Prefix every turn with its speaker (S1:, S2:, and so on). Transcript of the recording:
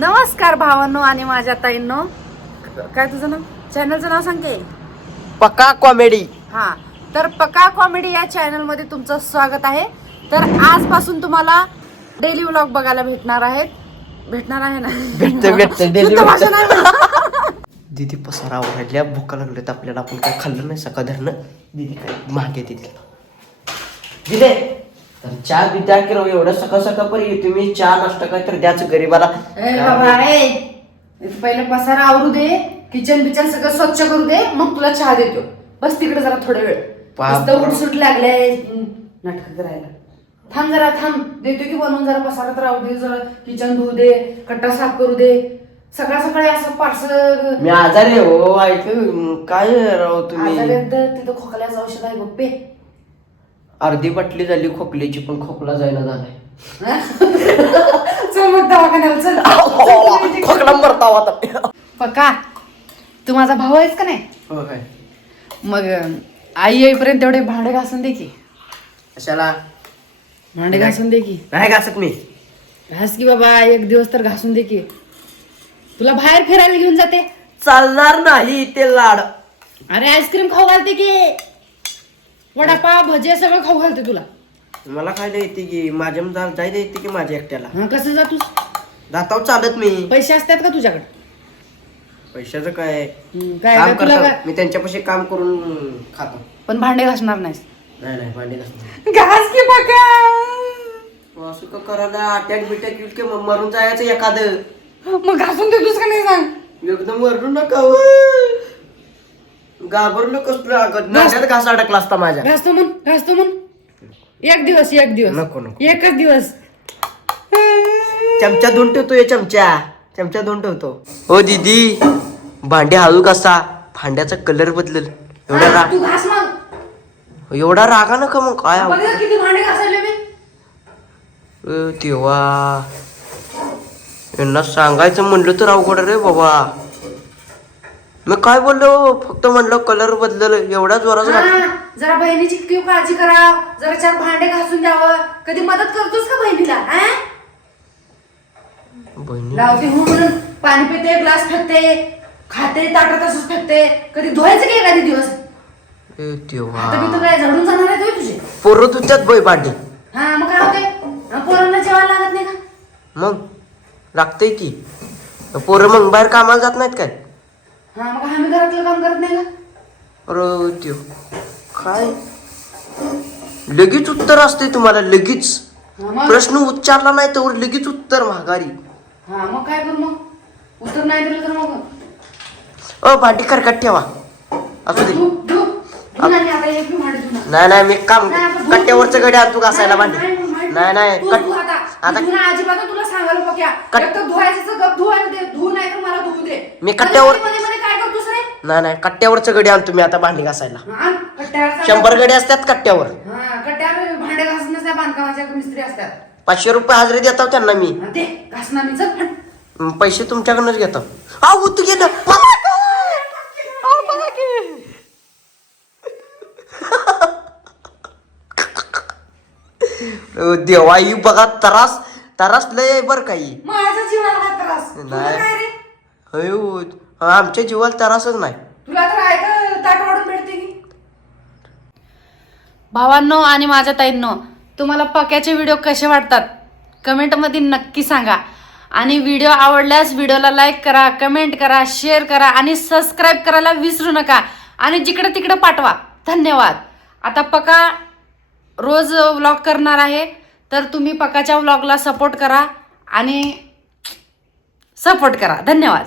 S1: नमस्कार भावांनो आणि माझ्या ताईंनो. काय तुझं नाव? चॅनलचं नाव सांग की.
S2: पक्का कॉमेडी
S1: हा. तर पका कॉमेडी या चॅनलमध्ये तुमचं स्वागत आहे. तर आजपासून तुम्हाला डेली व्लॉग बघायला भेटणार आहेत. भेटणार आहे ना?
S2: भेटतं, भेटतं, daily
S1: शुद्ध भाषा नाही बोलत.
S2: दीदी पसारा आवडल्या भुका लागल्यात आपल्याला. आपण काय खाल्लं नाही सकाळ धरणं दीदी काय मागे दीदी दिले तर चहा बी द्या की राव एवढं सकाळ सकाळ पण येते मी चहा नाश्ता काय तर द्याच गरीबाला.
S1: ए बाबा ए पहिले पसारा आवरू दे किचन बिचन सगळं स्वच्छ करू दे मग तुला चहा देतो. बस तिकडे जरा थोडा वेळ.
S2: बाप
S1: मस्त उठसूट लागले नाटक करायला. थांब जरा थांब. देतो की बनवून जरा पसारा तर राहू दे जरा किचन धुवू दे कट्टा साफ करू दे. सकाळ सकाळी असं पार्सल
S2: मी आजारी आहे हो ऐक काय राव तुम्ही?
S1: तिथं खोकल्याचं औषध आहे बघ पे
S2: अर्धी बाटली झाली खोकल्याची पण खोकला जायला झालाय.
S1: चल मग दवाखान्याला चल.
S2: खोकला आता.
S1: पक्का? तू माझा भाऊ आहेस का नाही?
S2: हो काय
S1: मग अं, आई येईपर्यंत तेवढे भांडे घासून दे की.
S2: कशाला?
S1: भांडे घासून दे की.
S2: नाही घासत मी.
S1: घास की बाबा एक दिवस तर घासून दे की. तुला बाहेर फिरायला घेऊन जाते.
S2: चालणार नाही ते लाड.
S1: अरे आईस्क्रीम खाऊ घालते की. वडापाव भजे सगळं खाऊ घालते तुला.
S2: मला काय येते की माझ्या जायला येते की माझ्या एकट्याला.
S1: हा कसं जातोस?
S2: जाताव चालत मी.
S1: पैसे असतात का तुझ्याकडे?
S2: पैशाचं काय?
S1: काय
S2: काम
S1: काय तुला
S2: करतो
S1: काय?
S2: मी त्यांच्यापाशी काम करून खातो.
S1: पण भांडे घासणार नाहीस.
S2: नाही नाही भांडी घासतो
S1: घास बघा.
S2: असं का करायला? अटॅक बिटॅक येईल की मग मरून जायचं एखादं.
S1: मग घासून देतोस का नाही सांग?
S2: एकदम वरडू नका. घाबरलो कसलं नाश्यात घास अडकला असता माझ्या.
S1: घासतो म्हण घासतो म्हण. एक दिवस एक दिवस.
S2: नको नको.
S1: एकच दिवस.
S2: चमचा धुवून ठेवतो हे चमचा. चमचा धुवून ठेवतो. हो दीदी. भांडे हळू कसा भांड्याचा कलर बदलल. एवढा राग
S1: तू घास मग.
S2: एवढा रागा नका मग काय
S1: बघ ना किती भांडे घासायले मी?
S2: अ, देवा यांना सांगायचं म्हणलं तर अवघड रे बाबा. मी काय बोललो? फक्त म्हणलं कलर बदलल एवढा जोराचा
S1: हा, जरा बहिणीची किती काळजी करा. जरा चार भांडे घासून द्यावं. कधी मदत करतोस का बहिणीला हा?
S2: बहिणी
S1: लावते हो म्हणून. पाणी पिते ग्लास फेकते खाते ताटात असंच फेकते. कधी धुवायचं की एखादी दिवस?
S2: ए,
S1: आता मी तर काय झडून जाणार आहे तुझे?
S2: पोरं तुझ्यात बाई भांडी.
S1: हा मग काय होते पोरांना जेवायला लागत नाही का?
S2: मग? लागतंय की. पोरं मग बाहेर कामाला जात नाहीत काय?
S1: हा मग आम्ही घरातलं काम करत नाही का?
S2: अरे काय? लगेच उत्तर असते तुम्हाला लगेच.
S1: हा मग?
S2: प्रश्न उच्चारला नाही तर लगेच उत्तर माघारी.
S1: हा मग काय करू मग? उत्तर नाही दिलं तर मग?
S2: अ भांडी करकट ठेवा. असू दे.
S1: नाही आता एक मी भांडे धुणार.
S2: नाही नाही मी काम
S1: नाही, आता धु,
S2: कट्ट्यावरचं
S1: धु.
S2: गडी आणतो घासायला
S1: नाही,
S2: भांडी?
S1: नाही,
S2: नाही नाही
S1: तू
S2: कट
S1: धु आता. अजिबात तुला सांगायला पक्या
S2: कट-
S1: एक तर धुवायचं तर गप धुवायला दे धु नाही तर मला धुवू दे.
S2: मी कट्ट्यावर- नाही नाही कट्ट्यावरचं गडी आणतो मी आता भांडी घासायला
S1: हा, कट्ट्यावर.
S2: शंभर गडी असतात कट्ट्यावर
S1: हा कट्ट्यावर भांडे घासण्याच्या बांधकामाच्या मिस्त्री असतात
S2: पाचशे रुपये हजेरी देतो त्यांना मी
S1: ते घासणार मी चल हट.
S2: म, पैसे तुमच्याकडनंच घेतो हा तू गेलं पळा काय? अहो, पळा की. अ, देवा ही बघा तरास तरास लय बर काही
S1: माझा जीवाला हा त्रास तुला
S2: नाही.
S1: काय रे
S2: अयो आमच्या जीवाला तरासच नाही.
S1: तुला तर आहे का ताट वाढून भेटते की? भावांनो आणि माझ्या ताईंनो तुम्हाला पक्याचे व्हिडिओ कसे वाटतात? कमेंटमध्ये नक्की सांगा. आणि व्हिडिओ आवडल्यास व्हिडिओला लाईक करा कमेंट करा शेअर करा आणि सबस्क्राईब करायला विसरू नका. आणि जिकडे तिकडे पाठवा. धन्यवाद. आता पका रोज व्लॉग करणार आहे तर तुम्ही पकाच्या व्लॉगला सपोर्ट करा आणि सपोर्ट करा. धन्यवाद.